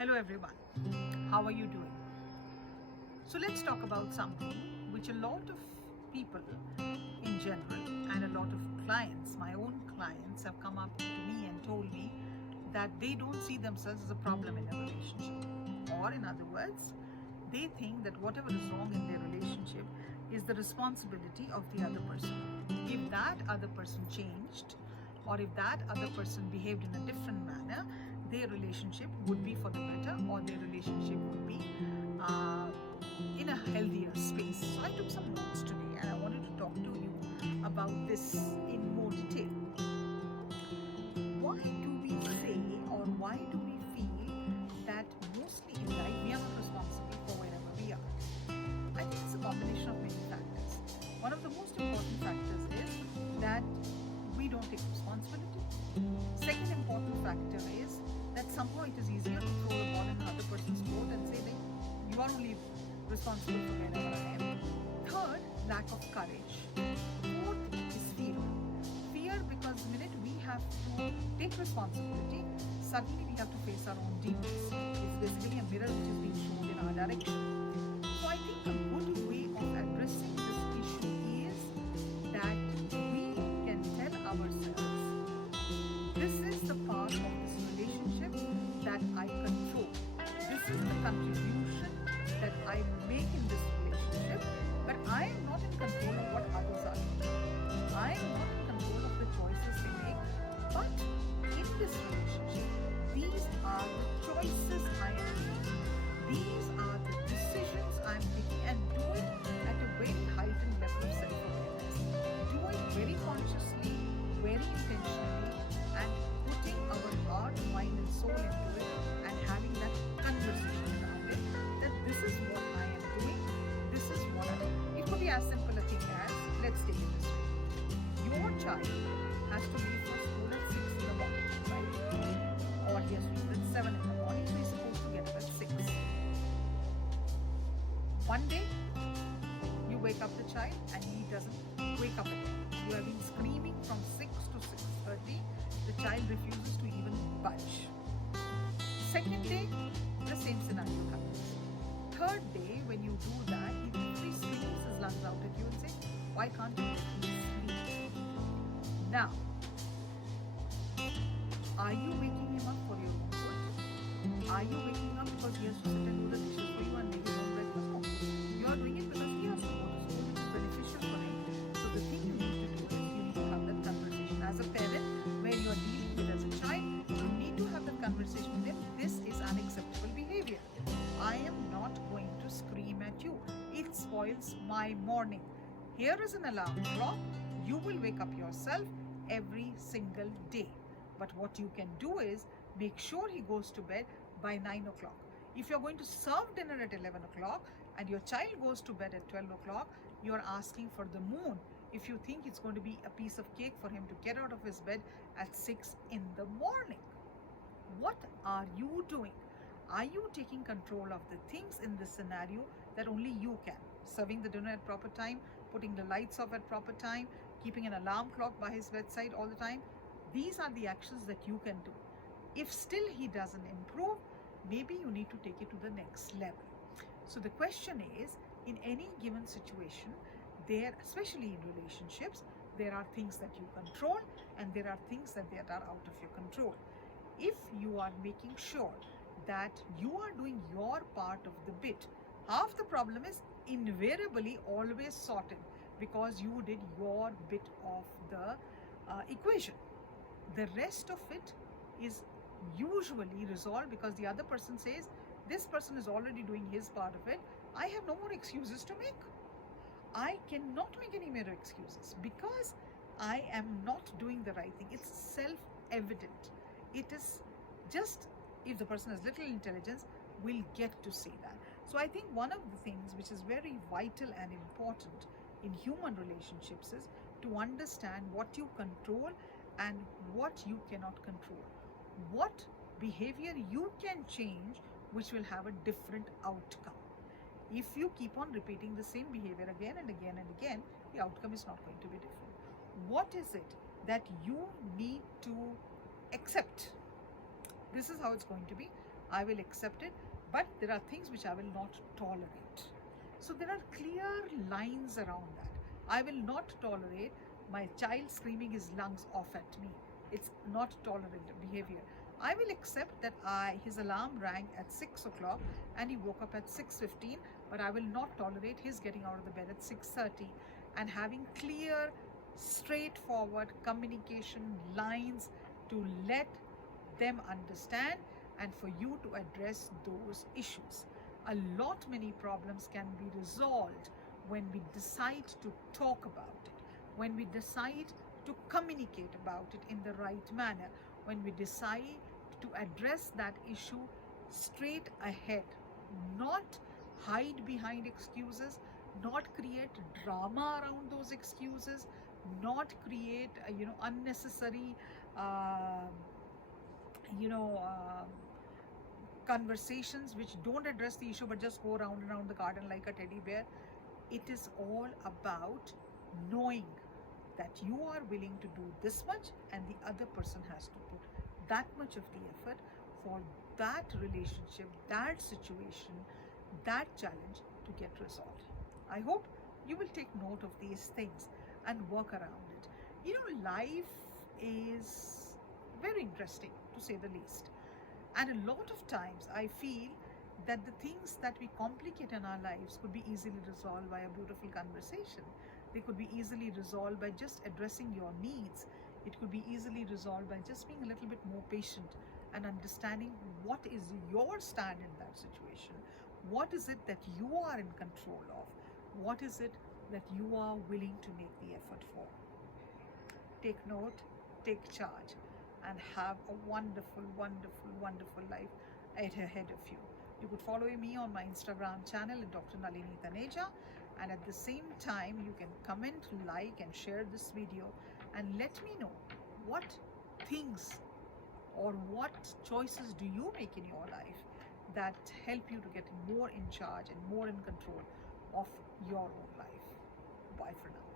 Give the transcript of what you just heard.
Hello everyone, how are you doing? So let's talk about something which a lot of people in general and a lot of clients, my own clients, have come up to me and told me that they don't see themselves as a problem in a relationship. Or in other words, they think that whatever is wrong in their relationship is the responsibility of the other person. If that other person changed, or if that other person behaved in a different manner, their relationship would be for the better, or their relationship would be uh, in a healthier space. So I took some notes today and I wanted to talk to you about this in more detail. Why do we say, or why do we feel that mostly in life we are not responsible for wherever we are? I think it's a combination of many factors. One of the most important factors is that we don't take responsibility. Second important factor is that somehow it is easier to throw the ball in another person's court and say that you are only responsible for wherever I am. Third, lack of courage. Fourth is fear. Fear because the minute we have to take responsibility, suddenly we have to face our own demons. It's basically a mirror which is being shown in our direction. So I think a good way of addressing this issue is that we can tell ourselves, this is the part of this relationship that I control. This is the contribution that I make in this relationship, but I am not in control of what others are doing. I am not in control of the choices they make, but in this relationship, these are the choices I am making. These are the decisions I am taking, and do it at a very heightened level of self-awareness. Do it very consciously, very intentionally, and putting our heart, mind and soul into it, and having that conversation around it, that this is what I am doing, this is what I am. It could be as simple a thing as, let's take it this way. Your child has to leave for school at 6 in the morning, right? Or he has to leave at 7 in the morning, so he's supposed to get up at 6. One day, you wake up the child and he doesn't wake up again. You have been screaming from 6 to 6:30. The child refuses to even budge. Second day, the same scenario happens. Third day, when you do that, he literally screams his lungs out at you and says, why can't you let me sleep? Now, are you waking him up for your own good? Are you waking up because he has to sit and do the dishes for you and make his own breakfast? No. You are doing it because he has to go to school, which is beneficial for him. So the thing you need to do is you need to have that conversation as a parent, where you are dealing with as a child. You need to have that conversation with him. This is unacceptable behavior. I am not going to scream at you. It spoils my morning. Here is an alarm clock. You will wake up yourself every single day. But what you can do is make sure he goes to bed by 9 o'clock. If you're going to serve dinner at 11 o'clock and your child goes to bed at 12 o'clock, you're asking for the moon if you think it's going to be a piece of cake for him to get out of his bed at 6 in the morning. What are you doing? Are you taking control of the things in this scenario that only you can? Serving the dinner at proper time, putting the lights off at proper time, keeping an alarm clock by his bedside all the time. These are the actions that you can do. If still he doesn't improve, maybe you need to take it to the next level. So the question is, in any given situation, there, especially in relationships, there are things that you control and there are things that are out of your control. If you are making sure that you are doing your part of the bit, half the problem is invariably always sorted because you did your bit of the equation. The rest of it is usually resolved because the other person says, this person is already doing his part of it. I have no more excuses to make. I cannot make any more excuses because I am not doing the right thing. It's self-evident. It is just, if the person has little intelligence, will get to see that. So I think one of the things which is very vital and important in human relationships is to understand what you control and what you cannot control. What behavior you can change which will have a different outcome. If you keep on repeating the same behavior again and again and again, the outcome is not going to be different. What is it that you need to accept? This is how it's going to be. I will accept it, but there are things which I will not tolerate. So there are clear lines around that. I will not tolerate my child screaming his lungs off at me. It's not tolerable behavior. I will accept that his alarm rang at 6 o'clock and he woke up at 6:15, but I will not tolerate his getting out of the bed at 6:30, and having clear, straightforward communication lines to let them understand and for you to address those issues. A lot many problems can be resolved when we decide to talk about it, when we decide to communicate about it in the right manner, when we decide to address that issue straight ahead, not hide behind excuses, not create drama around those excuses, not create unnecessary uh, you know uh, conversations which don't address the issue but just go round and round the garden like a teddy bear. It is all about knowing that you are willing to do this much and the other person has to put that much of the effort for that relationship, that situation, that challenge to get resolved. I hope you will take note of these things and work around it. Life is very interesting, to say the least. And a lot of times I feel that the things that we complicate in our lives could be easily resolved by a beautiful conversation. They could be easily resolved by just addressing your needs. It could be easily resolved by just being a little bit more patient and understanding what is your stand in that situation. What is it that you are in control of? What is it that you are willing to make the effort for? Take note, take charge, and have a wonderful, wonderful, wonderful life ahead of you. You could follow me on my Instagram channel at Dr. Nalini Taneja, and at the same time you can comment, like and share this video and let me know what things or what choices do you make in your life that help you to get more in charge and more in control of your own life. Bye for now.